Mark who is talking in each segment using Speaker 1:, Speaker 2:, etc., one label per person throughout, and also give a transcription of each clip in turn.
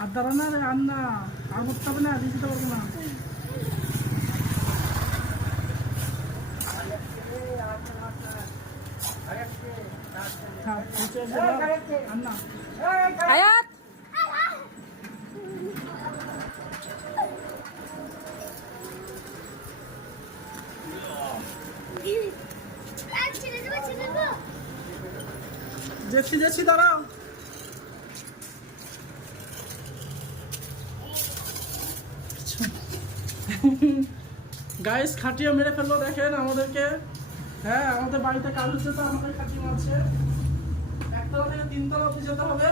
Speaker 1: আর দাঁড়া না রে আর না আর করতে হবে না দিয়ে যেতে পারব না।
Speaker 2: আয়াত!
Speaker 1: যাচ্ছি যাচ্ছি দাঁড়াও। গাইস খাটিয়ে মেরে ফেলল, দেখেন আমাদেরকে। হ্যাঁ আমাদের বাড়িতে কাজ হচ্ছে তো আমাদের খাটিয়ে মারছে। একতলা থেকে তিনতলা অফিস যেতে হবে।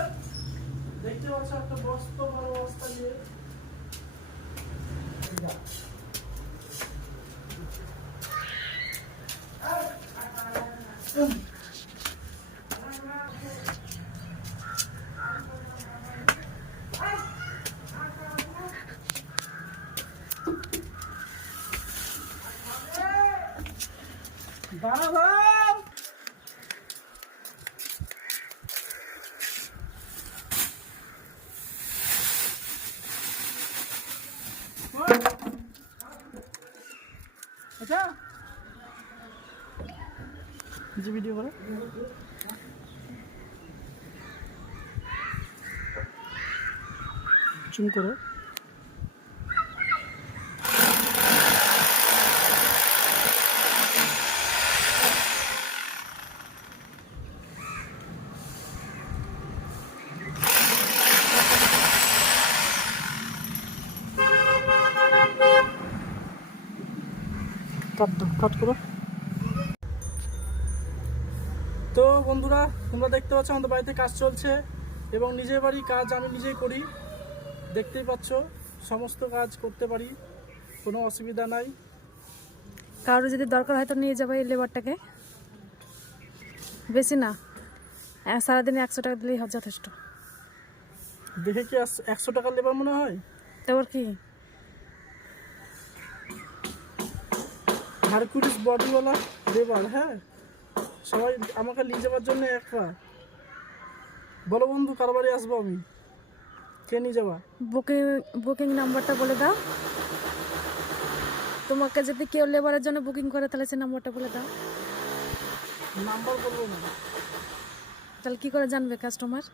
Speaker 1: দেখতে পাচ্ছ একটা বস্ত, বড় বস্তা দিয়ে। দাঁড়া দাঁড়াও আচ্ছা যে ভিডিও করে জুম করো কাট দাও কাট করো। তো বন্ধুরা তোমরা দেখতে পাচ্ছ আমাদের বাড়িতে কাজ চলছে এবং নিজের বাড়ি কাজ আমি নিজেই করি। দেখতেই পাচ্ছ সমস্ত কাজ করতে পারি কোনো অসুবিধা নাই।
Speaker 2: কারও যদি দরকার হয় তো নিয়ে যাব এই লেবারটাকে। বেশি না সারাদিনে একশো টাকা দিলেই হয় যথেষ্ট।
Speaker 1: দেখে কি একশো টাকা লেবার মনে হয়?
Speaker 2: তারপর কি?
Speaker 1: হারকুলিস বডিওয়ালা লেবার হ্যাঁ? সবাই আমাকে নিয়ে যাওয়ার জন্য একটা বলো বন্ধু কার বাড়ি আসব আমি? কে নিয়ে যাবা?
Speaker 2: বুকিং বুকিং নাম্বারটা বলে দাও। তোমাকে যদি কেউ লেবারের জন্য বুকিং করে তাহলে সে নাম্বারটা বলে দাও।
Speaker 1: নাম্বার বলব না।
Speaker 2: তাহলে কী করে জানবে কাস্টমার